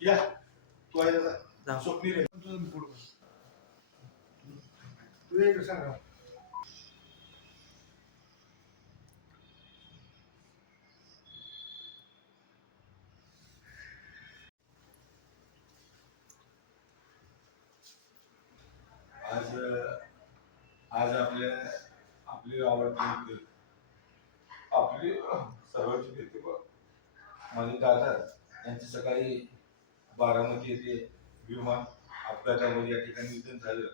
या तू आहे दादा स्वप्नील आहे तू एक सांगा. आज आज आपली आवडती आपली सर्वांची नेते माझे दादा यांचे सकाळी बारामती येथे विमान अपघातामध्ये या ठिकाणी निधन झालं.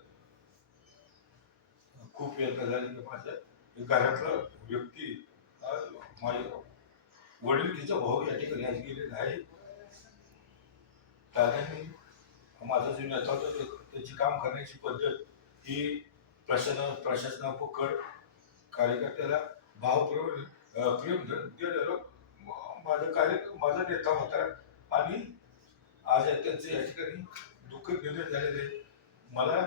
खूप वेदना झाली की माझ्या घरातला व्यक्ती माझे वडील तिचा भाऊ या ठिकाणी आज गेलेला आहे. दादांनी माझा जो नेता होता त्याची काम करण्याची पद्धत ही प्रशासनापकड कार्यकर्त्याला प्रेम देणारा माझा नेता होता. आणि आज त्यांचं या ठिकाणी दुःखद निधन झालेलं आहे. मला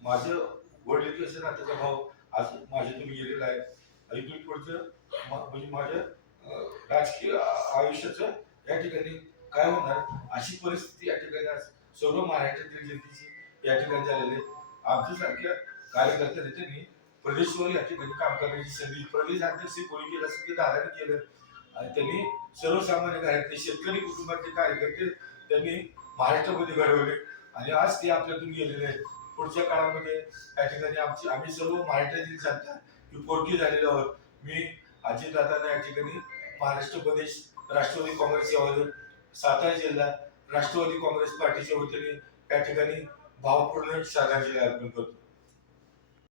माझं वडील कसं नात्याचा भाऊ आज माझ्यातून गेलेला आहे. इथून पुढचं म्हणजे माझ्या राजकीय आयुष्याचं या ठिकाणी काय होणार अशी परिस्थिती या ठिकाणी आज सर्व महाराष्ट्रातील जनतेची या ठिकाणी झालेली आहे. आमच्यासारख्या कार्यकर्त्या नेत्यांनी प्रदेशवर या ठिकाणी काम करण्याची संधी प्रदेश अध्यक्ष कोणी केलं असेल ते दादाने केलं. आणि त्यांनी सर्वसामान्य घरातले शेतकरी कुटुंबातले कार्यकर्ते त्यांनी महाराष्ट्रामध्ये घडवले आणि आज ते आपल्यातून गेलेले आहेत. पुढच्या काळामध्ये या ठिकाणी आम्ही सर्व महाराष्ट्रातील जनता ही पोरकी झालेलो आहोत. मी अजितदादांना या ठिकाणी महाराष्ट्र प्रदेश राष्ट्रवादी काँग्रेस सेवादल सातारा जिल्हा राष्ट्रवादी काँग्रेस पार्टीच्या वतीने या ठिकाणी भावपूर्ण श्रद्धांजली अर्पण करतो.